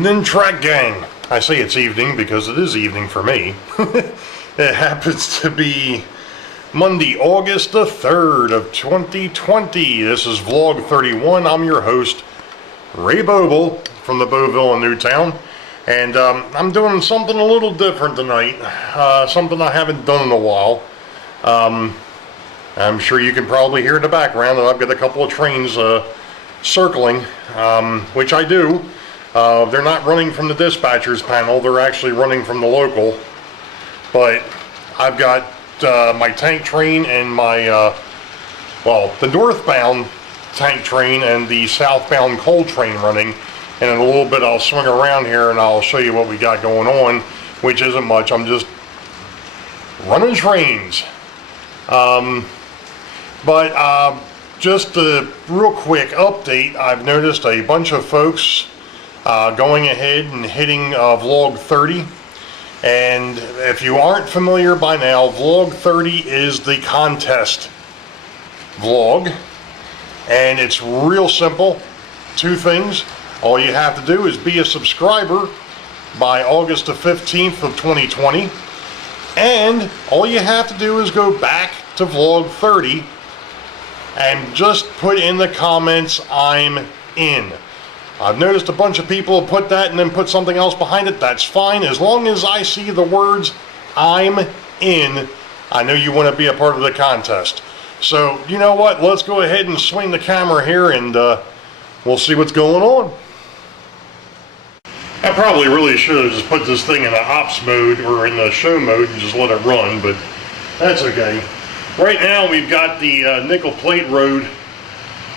Evening, track gang. I say it's evening because it is evening for me. It happens to be Monday, August the 3rd of 2020. This is vlog 31. I'm your host, Ray Boeville from the Boeville in Newtown. And I'm doing something a little different tonight. Something I haven't done in a while. I'm sure you can probably hear in the background that I've got a couple of trains circling, which I do. They're not running from the dispatcher's panel, they're actually running from the local. But I've got my tank train and my, the northbound tank train and the southbound coal train running. And in a little bit I'll swing around here and I'll show you what we got going on, which isn't much. I'm just running trains. Just a real quick update. I've noticed a bunch of folks going ahead and hitting vlog 30. And if you aren't familiar by now, vlog 30 is the contest vlog. And it's real simple. Two things. All you have to do is be a subscriber by August the 15th of 2020. And all you have to do is go back to vlog 30 and just put in the comments, "I'm in." I've noticed a bunch of people put that and then put something else behind it. That's fine. As long as I see the words, "I'm in," I know you want to be a part of the contest. So, you know what? Let's go ahead and swing the camera here and we'll see what's going on. I probably really should have just put this thing in the ops mode or in the show mode and just let it run, but that's okay. Right now we've got the nickel plate road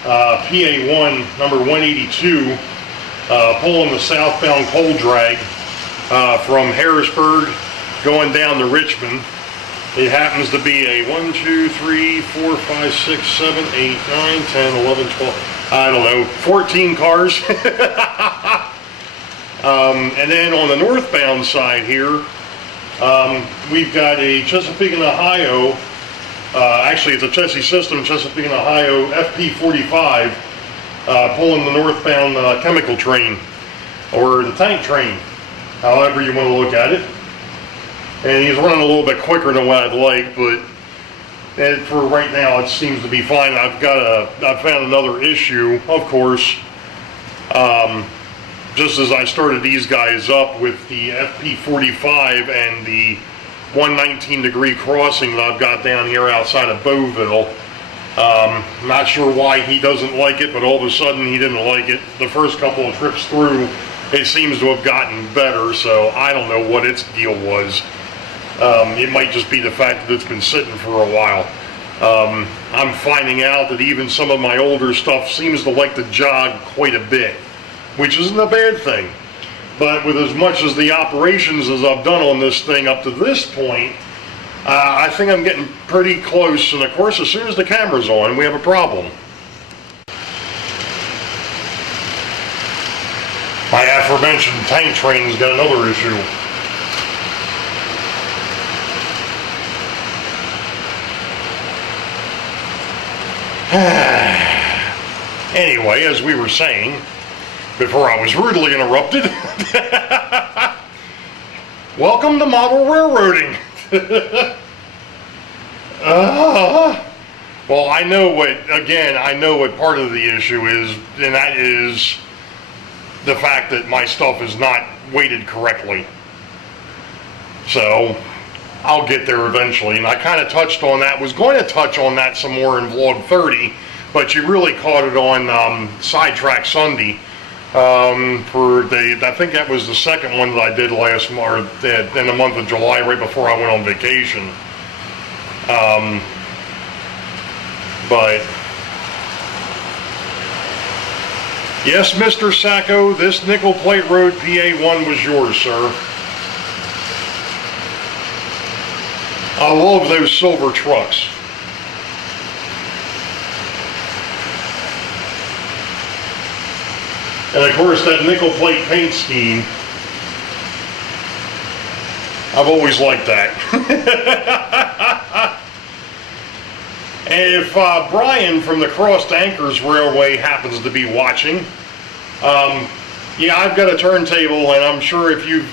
PA1 number 182 pulling the southbound coal drag from Harrisburg going down to Richmond. It happens to be a 1, 2, 3, 4, 5, 6, 7, 8, 9, 10, 11, 12, I don't know, 14 cars. And then on the northbound side here, we've got a Chesapeake and Ohio, actually it's a Chessie System, Chesapeake and Ohio FP45 pulling the northbound chemical train, or the tank train, however you want to look at it. And he's running a little bit quicker than what I'd like, but for right now it seems to be fine. I've found another issue, of course. Just as I started these guys up with the FP45 and the 119-degree crossing that I've got down here outside of Boeville. Not sure why he doesn't like it, but all of a sudden he didn't like it. The first couple of trips through, it seems to have gotten better, so I don't know what its deal was. It might just be the fact that it's been sitting for a while. I'm finding out that even some of my older stuff seems to like to jog quite a bit, which isn't a bad thing. But with as much as the operations as I've done on this thing up to this point, I think I'm getting pretty close. And of course, as soon as the camera's on, we have a problem. My aforementioned tank train's got another issue. Anyway, as we were saying, before I was rudely interrupted, welcome to model railroading. Well, I know what part of the issue is, and that is the fact that my stuff is not weighted correctly. So, I'll get there eventually, and I kind of touched on that, was going to touch on that some more in vlog 30, but you really caught it on Sidetrack Sunday. I think that was the second one that I did last month, in the month of July, right before I went on vacation. But yes, Mr. Sacco, this nickel plate road PA1 was yours, sir. I love those silver trucks. And of course that nickel plate paint scheme, I've always liked that. And if Brian from the Crossed Anchors Railway happens to be watching, Yeah, I've got a turntable, and I'm sure if you've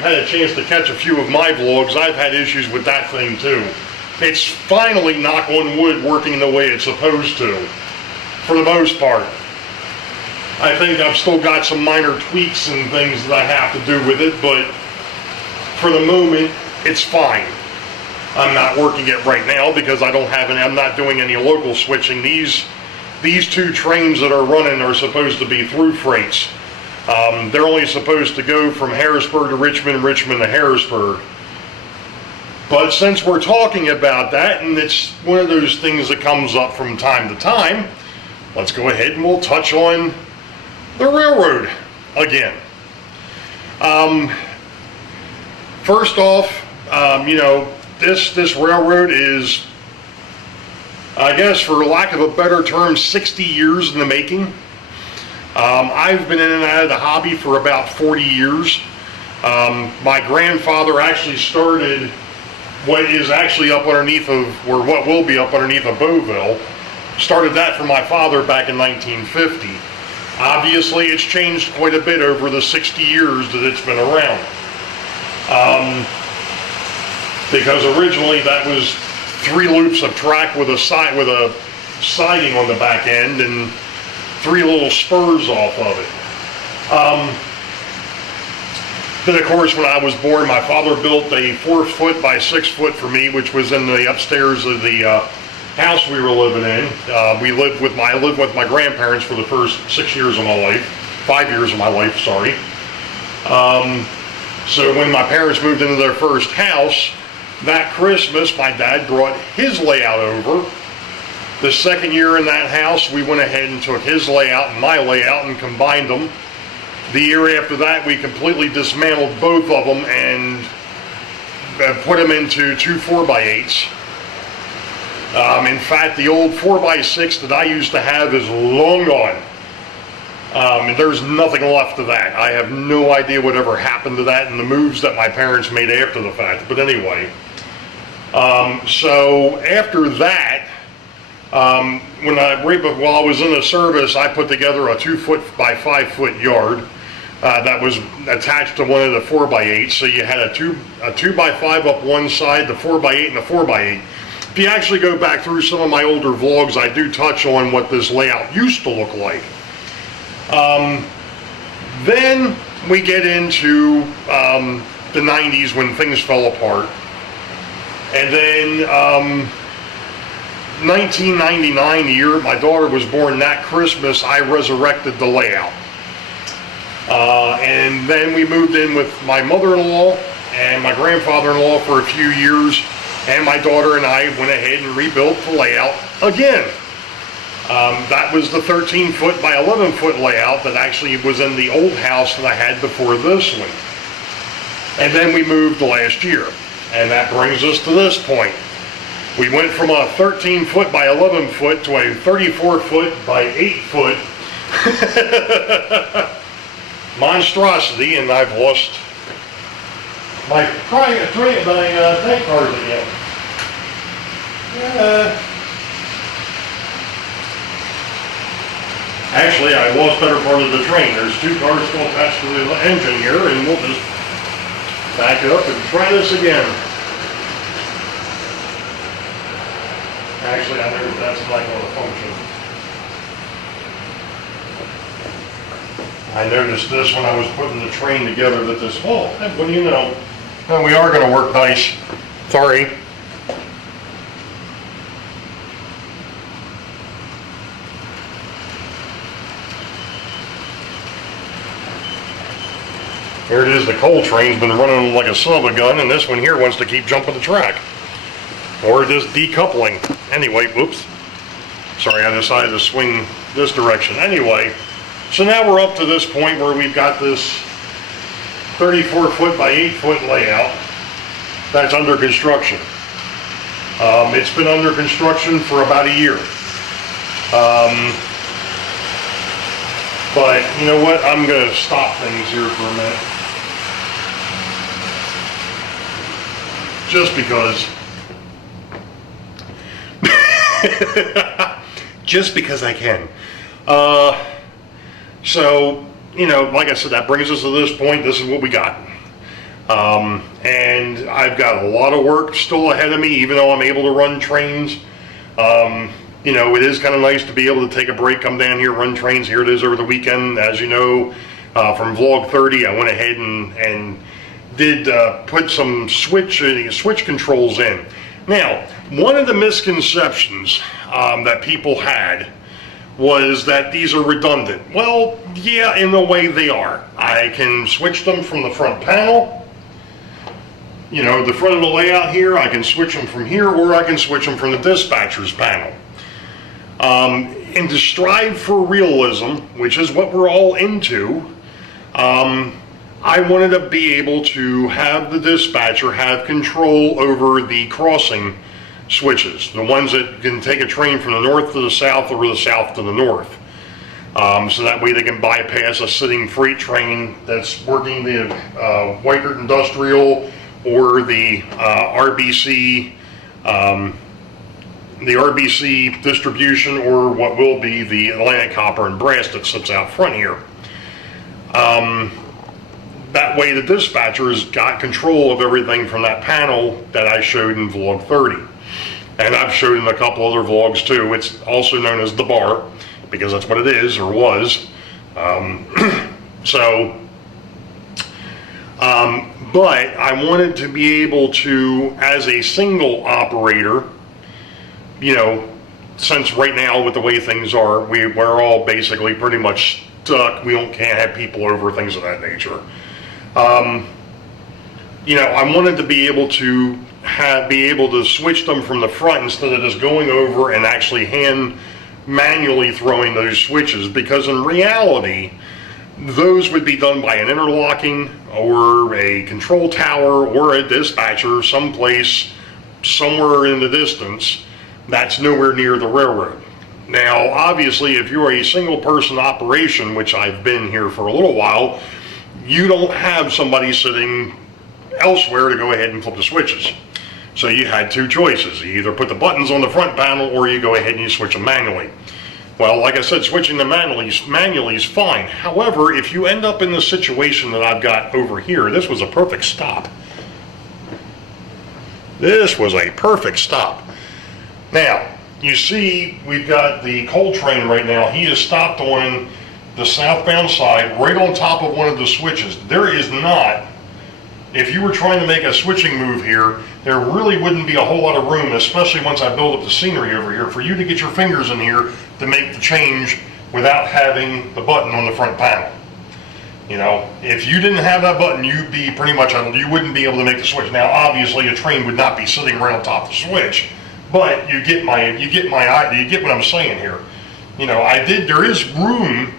had a chance to catch a few of my vlogs, I've had issues with that thing too. It's finally, knock on wood, working the way it's supposed to, for the most part. I think I've still got some minor tweaks and things that I have to do with it, but for the moment, it's fine. I'm not working it right now because I'm not doing any local switching. These two trains that are running are supposed to be through freights. They're only supposed to go from Harrisburg to Richmond, Richmond to Harrisburg. But since we're talking about that, and it's one of those things that comes up from time to time, let's go ahead and we'll touch on the railroad again. First off, this railroad is, I guess for lack of a better term, 60 years in the making. I've been in and out of the hobby for about 40 years. My grandfather actually started what is actually up underneath of, or what will be up underneath of Boeville. Started that for my father back in 1950. Obviously, it's changed quite a bit over the 60 years that it's been around. Because originally that was 3 loops of track with a siding on the back end and 3 little spurs off of it. Then of course when I was born, my father built a 4-foot by 6-foot for me, which was in the upstairs of the house we were living in. I lived with my grandparents for the first 6 years of my life, 5 years of my life, sorry. So when my parents moved into their first house, that Christmas my dad brought his layout over. The second year in that house, we went ahead and took his layout and my layout and combined them. The year after that, we completely dismantled both of them and put them into 2 4x8s. In fact, the old 4x6 that I used to have is long gone. There's nothing left of that. I have no idea what ever happened to that and the moves that my parents made after the fact. But anyway, so after that, while I was in the service, I put together a 2-foot by 5-foot yard that was attached to one of the 4x8s. So you had a 2x5 up one side, the 4x8 and the 4x8. If you actually go back through some of my older vlogs, I do touch on what this layout used to look like. Then we get into the 90s when things fell apart. And then 1999, the year my daughter was born, that Christmas, I resurrected the layout. And then we moved in with my mother-in-law and my grandfather-in-law for a few years, and my daughter and I went ahead and rebuilt the layout again. That was the 13-foot by 11-foot layout that actually was in the old house that I had before this one. And then we moved last year, and that brings us to this point. We went from a 13-foot by 11-foot to a 34-foot by 8-foot monstrosity, and I've lost my tank cars again. Actually, I lost better part of the train. There's 2 cars still attached to the engine here, and we'll just back up and try this again. Actually, I know that's not going to function. I noticed this when I was putting the train together that this, what do you know? Well, we are going to work nice. Sorry. Here it is, the coal train's been running like a son of a gun, and this one here wants to keep jumping the track. Or just decoupling. Anyway, whoops. Sorry, I decided to swing this direction. Anyway, so now we're up to this point where we've got this 34-foot by 8-foot layout that's under construction. It's been under construction for about a year. But you know what? I'm going to stop things here for a minute. Just because. Just because I can. So you know, like I said, that brings us to this point. This is what we got. And I've got a lot of work still ahead of me, even though I'm able to run trains. You know, it is kind of nice to be able to take a break, come down here, run trains. Here it is over the weekend. As you know, from vlog 30, I went ahead and did put some switch controls in. Now, one of the misconceptions that people had was that these are redundant. Well, yeah, in a way they are. I can switch them from the front panel. You know, the front of the layout here, I can switch them from here, or I can switch them from the dispatcher's panel. And to strive for realism, which is what we're all into, I wanted to be able to have the dispatcher have control over the crossing switches, the ones that can take a train from the north to the south or the south to the north. So that way they can bypass a sitting freight train that's working the Weikert Industrial or the RBC distribution, or what will be the Atlantic Copper and Brass that sits out front here. That way the dispatcher has got control of everything from that panel that I showed in vlog 30. And I've showed in a couple other vlogs too. It's also known as the bar, because that's what it is, or was. But I wanted to be able to, as a single operator, you know, since right now with the way things are, we're all basically pretty much stuck. Can't have people over, things of that nature. You know, I wanted to be able to switch them from the front instead of just going over and actually manually throwing those switches, because in reality, those would be done by an interlocking or a control tower or a dispatcher someplace, somewhere in the distance that's nowhere near the railroad. Now, obviously, if you're a single person operation, which I've been here for a little while, you don't have somebody sitting elsewhere to go ahead and flip the switches. So you had two choices. You either put the buttons on the front panel, or you go ahead and you switch them manually. Well, like I said, switching them manually is fine. However, if you end up in the situation that I've got over here, this was a perfect stop. This was a perfect stop. Now, you see we've got the coal train right now. He is stopped on the southbound side, right on top of one of the switches. There is not, if you were trying to make a switching move here, there really wouldn't be a whole lot of room, especially once I build up the scenery over here, for you to get your fingers in here to make the change without having the button on the front panel. You know, if you didn't have that button, you'd be pretty much, you wouldn't be able to make the switch. Now, obviously, a train would not be sitting right on top of the switch, but you get what I'm saying here. You know, there is room,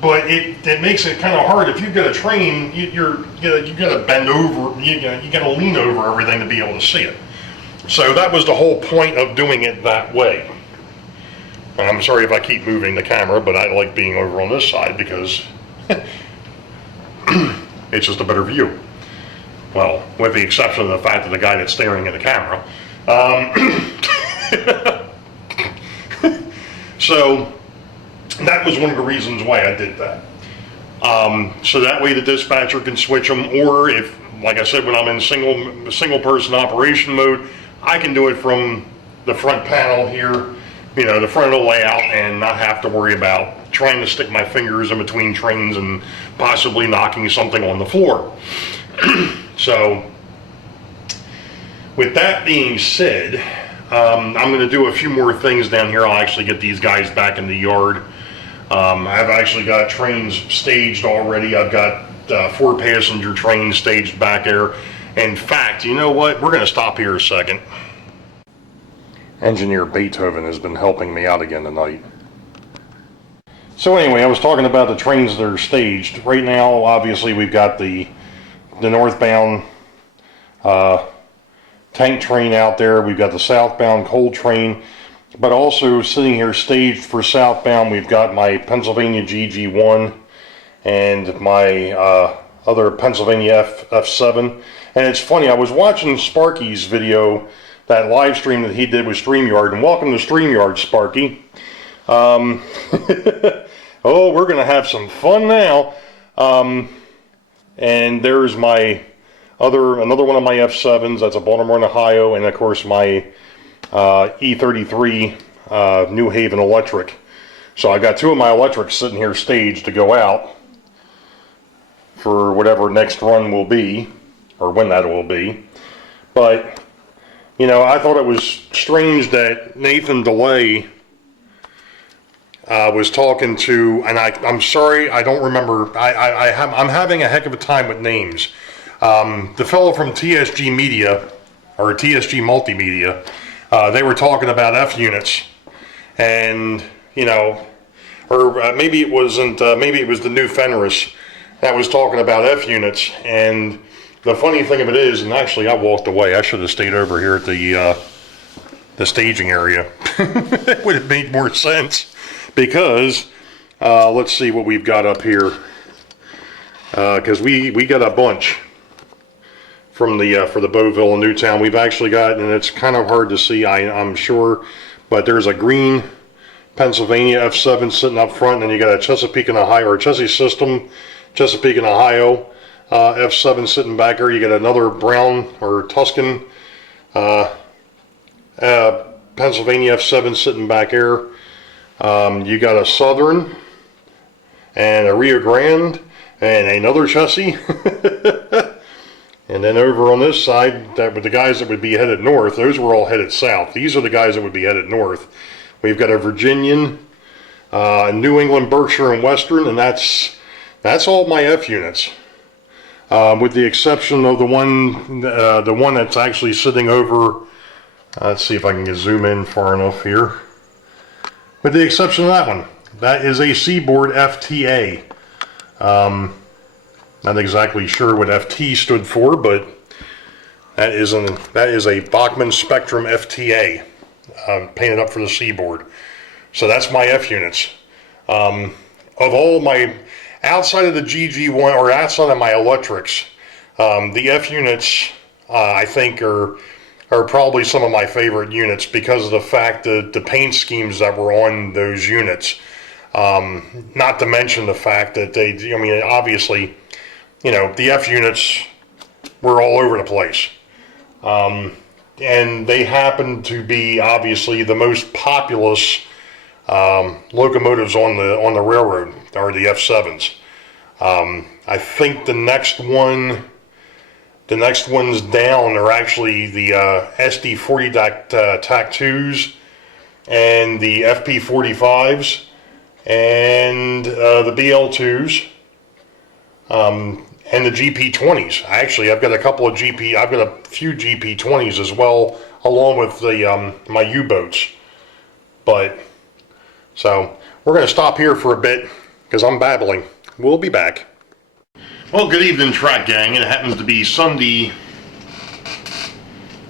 but it makes it kind of hard. If you've got a train, you got to bend over, you got to lean over everything to be able to see it. So that was the whole point of doing it that way. I'm sorry if I keep moving the camera, but I like being over on this side because it's just a better view. Well, with the exception of the fact that the guy that's staring at the camera. So that was one of the reasons why I did that. So that way the dispatcher can switch them, or if, like I said, when I'm in single person operation mode, I can do it from the front panel here, you know, the front of the layout, and not have to worry about trying to stick my fingers in between trains and possibly knocking something on the floor. So with that being said, I'm going to do a few more things down here. I'll actually get these guys back in the yard. I've actually got trains staged already. I've got 4 passenger trains staged back there. In fact, you know what? We're going to stop here a second. Engineer Beethoven has been helping me out again tonight. So anyway, I was talking about the trains that are staged. Right now, obviously, we've got the northbound tank train out there. We've got the southbound coal train. But also sitting here staged for southbound, we've got my Pennsylvania GG1 and my other Pennsylvania F7. And it's funny, I was watching Sparky's video, that live stream that he did with StreamYard, and welcome to StreamYard, Sparky. Oh, we're going to have some fun now. And there's my another one of my F7s. That's a Baltimore, Ohio, and of course my E33 New Haven electric. So I got two of my electrics sitting here staged to go out for whatever next run will be, or when that will be. But, you know, I thought it was strange that Nathan DeLay was talking to, and I'm sorry, I don't remember, I'm having a heck of a time with names. The fellow from TSG Media, or TSG Multimedia, they were talking about F units, and, you know, or maybe it wasn't, maybe it was the new Fenris that was talking about F units. And the funny thing of it is, and actually I walked away, I should have stayed over here at the staging area. It would have made more sense, because let's see what we've got up here, because we got a bunch from the for the Boeville and Newtown. We've actually got, and it's kind of hard to see, I'm sure, but there's a green Pennsylvania F7 sitting up front, and then you got a Chesapeake and Ohio, or Chessie System Chesapeake and Ohio F7 sitting back there. You got another brown or Tuscan Pennsylvania F7 sitting back there. You got a Southern and a Rio Grande and another Chessie. And then over on this side, that with the guys that would be headed north, those were all headed south. These are the guys that would be headed north. We've got a Virginian, New England, Berkshire, and Western, and that's all my F units, with the exception of the one that's actually sitting over. Let's see if I can zoom in far enough here. With the exception of that one, that is a Seaboard FTA. Not exactly sure what FT stood for, but that is a Bachmann Spectrum FTA, painted up for the Seaboard. So that's my F units. Of all my, outside of the GG1, or outside of my electrics, the F units I think are probably some of my favorite units, because of the fact that the paint schemes that were on those units. Not to mention the fact that they, I mean, obviously, you know, the F units were all over the place. And they happen to be obviously the most populous locomotives on the railroad, are the F7s. I think the next ones down are actually the SD40 TAC2s and the FP45s and the BL2s. And the GP20s. I've got a few GP20s as well, along with the my U-boats. But so we're going to stop here for a bit because I'm babbling. We'll be back. Well, good evening, track gang. It happens to be Sunday,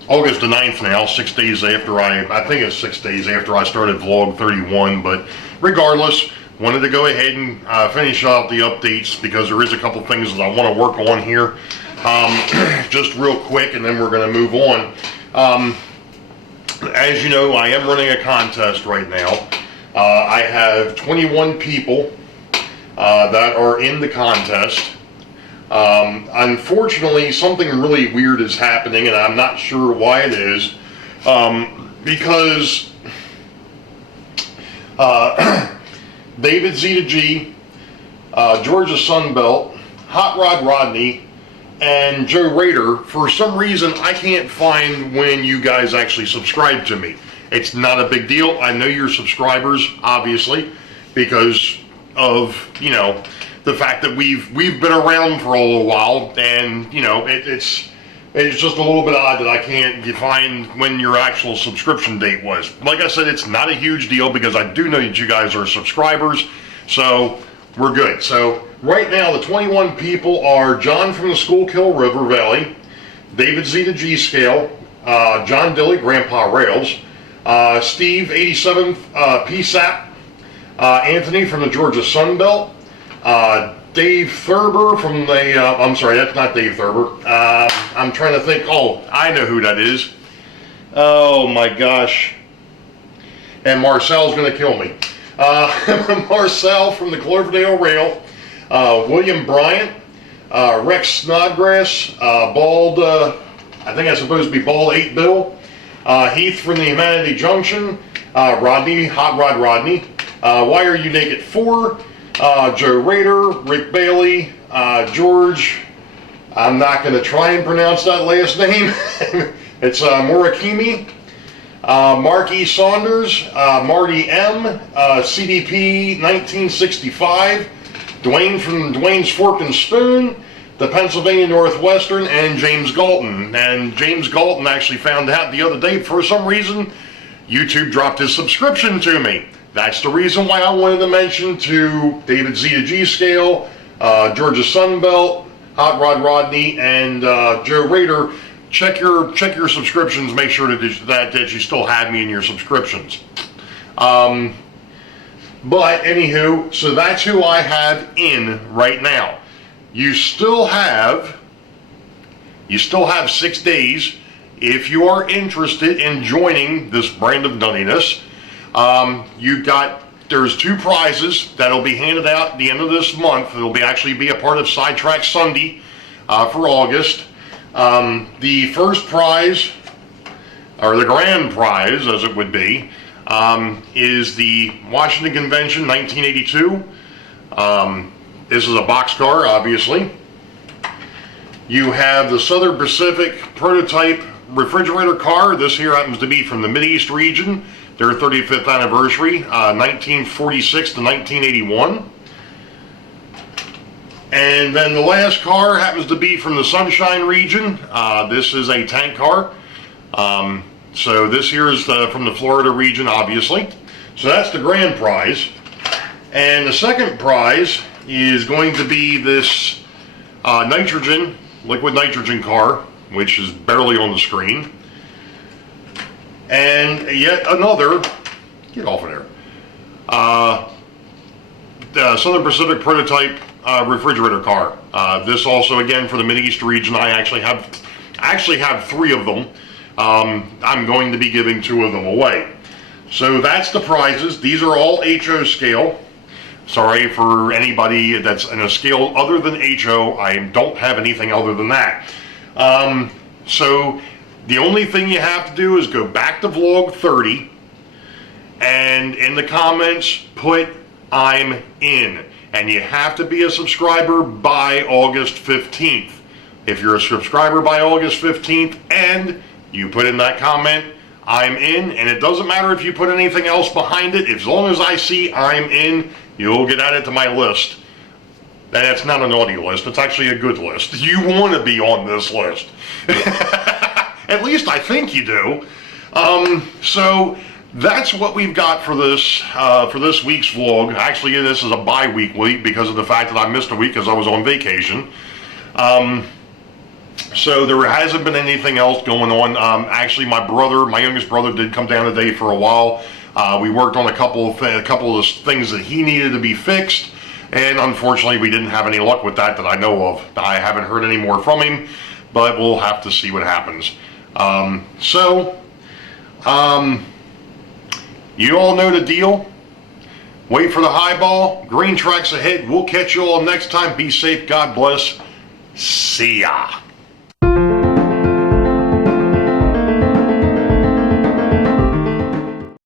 August the 9th now, 6 days after I think it's 6 days after I started vlog 31. But regardless, wanted to go ahead and finish out the updates, because there is a couple things that I want to work on here, just real quick, and then we're going to move on. As you know, I am running a contest right now. I have 21 people that are in the contest. Unfortunately, something really weird is happening, and I'm not sure why it is, because David Z to G, Georgia Sunbelt, Hot Rod Rodney, and Joe Rader, for some reason I can't find when you guys actually subscribe to me. It's not a big deal. I know you're subscribers, obviously, because of, you know, the fact that we've been around for a little while, and, you know, it's just a little bit odd that I can't find when your actual subscription date was. Like I said, it's not a huge deal, because I do know that you guys are subscribers, so we're good. So right now, the 21 people are John from the Schuylkill River Valley, David Z to G Scale, John Dilly, Grandpa Rails, Steve 87 PSAP, Anthony from the Georgia Sunbelt, Dave Thurber from the, I'm sorry, that's not Dave Thurber. I'm trying to think, oh, I know who that is. Oh my gosh. And Marcel's gonna kill me. Marcel from the Cloverdale Rail, William Bryant, Rex Snodgrass, Bald, I think that's supposed to be Bald 8 Bill, Heath from the Humanity Junction, Rodney, Hot Rod Rodney, Why Are You Naked 4, Joe Rader, Rick Bailey, George, I'm not going to try and pronounce that last name, it's Murakami, Mark E. Saunders, Marty M., CDP 1965, Dwayne from Dwayne's Fork and Spoon, the Pennsylvania Northwestern, and James Galton. And James Galton actually found out the other day, for some reason, YouTube dropped his subscription to me. That's the reason why I wanted to mention to David Z to G Scale, Georgia Sunbelt, Hot Rod Rodney, and Joe Rader. Check your subscriptions. Make sure that you still have me in your subscriptions. But anywho, so that's who I have in right now. You still have 6 days if you are interested in joining this brand of nuttiness. There's 2 prizes that'll be handed out at the end of this month. It'll actually be a part of Sidetrack Sunday for August. The first prize, or the grand prize as it would be, is the Washington Convention 1982. This is a boxcar, obviously. You have the Southern Pacific prototype refrigerator car. This here happens to be from the Mideast region, their 35th anniversary, 1946 to 1981. And then the last car happens to be from the Sunshine region. This is a tank car. So this here is from the Florida region, obviously. So that's the grand prize. And the second prize is going to be this liquid nitrogen car, which is barely on the screen. And yet another, get off of there, the Southern Pacific prototype refrigerator car. This also, again, for the Mideast region. I actually have 3 of them. I'm going to be giving 2 of them away. So that's the prizes. These are all HO scale. Sorry for anybody that's in a scale other than HO. I don't have anything other than that. So the only thing you have to do is go back to vlog 30 and in the comments put I'm in. And you have to be a subscriber by August 15th. If you're a subscriber by August 15th and you put in that comment, I'm in, and it doesn't matter if you put anything else behind it, as long as I see I'm in, you'll get added to my list. And it's not a naughty list, it's actually a good list. You want to be on this list. At least I think you do. So that's what we've got for this week's vlog. Actually, this is a bi-week week because of the fact that I missed a week because I was on vacation. So there hasn't been anything else going on. Actually, my youngest brother did come down today for a while. We worked on a couple of things that he needed to be fixed, and unfortunately we didn't have any luck with that I know of. I haven't heard any more from him, but we'll have to see what happens. You all know the deal. Wait for the high ball. Green tracks ahead. We'll catch you all next time. Be safe. God bless. See ya.